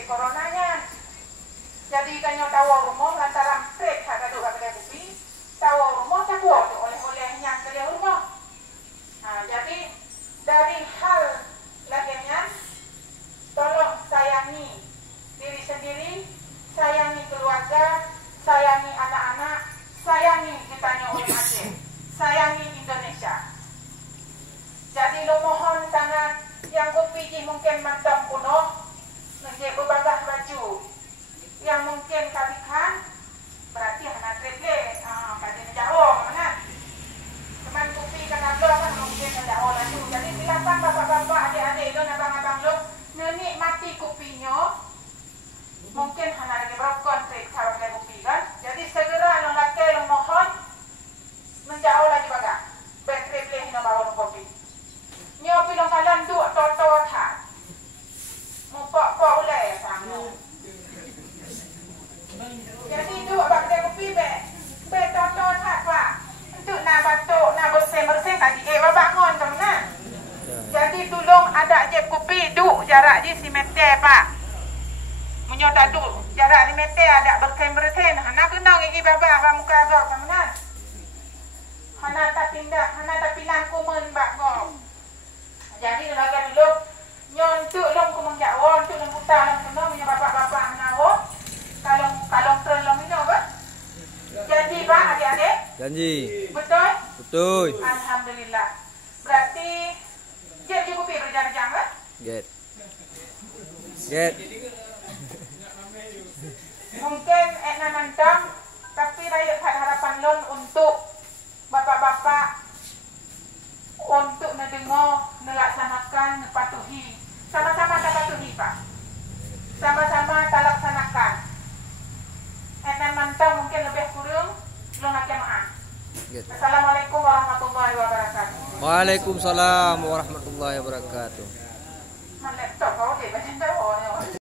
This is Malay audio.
sakit coronanya. Jadi kanyo tawa rumah lantaran trek hak aduk kedai kopi. Tawa rumah tak kuat oleh-olehnya kedai rumah. Nah, jadi dari hal lainnya, tolong sayangi diri sendiri, sayangi keluarga, sayangi anak-anak, sayangi ditanya oleh Aceh, sayangi Indonesia. Jadi lo mohon sangat yang kopi mungkin mantap kuno, menjadi berbangga baju, yang mungkin kabikan berarti anak treble, pada jauh mana? Teman kopi kenapa kan mungkin jauh lagi. Jadi silakan bapak-bapak, adik-adik lo, abang-abang lo, menikmati kopinya. Mungkin hanya lagi berokon kalau kedai kopi kan. Jadi segera lo laki lo mohon menjauh lagi baga. Bateri boleh no bawa kopi. Nyo pilih kalan tu toto tak. Mupok-pok ulai sama. Jadi tu abang kedai kopi be toto tak pak. Untuk nak batuk, nak bersih-bersih tadi bapak ngon tu mana. Jadi tolong ada je kopi duk jarak je 1 meter pak. Menyo tak duk jarak 5 meter ada bersih-bersih. Hana kena gigi babak muka gok mana. Hana tak pindah, hana tak pindah kumen bak gok. Jadi lagi dulu nyontuk long kumang jawon, untuk long putar long kena menyo bapak-bapak menawo. Kalau tren long ini apa? Janji pak adik-adik? Janji. Betul? Betul. Alhamdulillah. Berarti get je kopi berjam-jam kan? Get. Mungkin ekna nantang, tapi rakyat harapan lon untuk bapak-bapak untuk mendengar, melaksanakan, nepatuhi. Sama-sama tak patuhi pak. Sama-sama tak laksanakan. Ekna nantang mungkin lebih kurang, lon nak maaf. Assalamualaikum warahmatullahi wabarakatuh. Waalaikumsalam warahmatullahi wabarakatuh.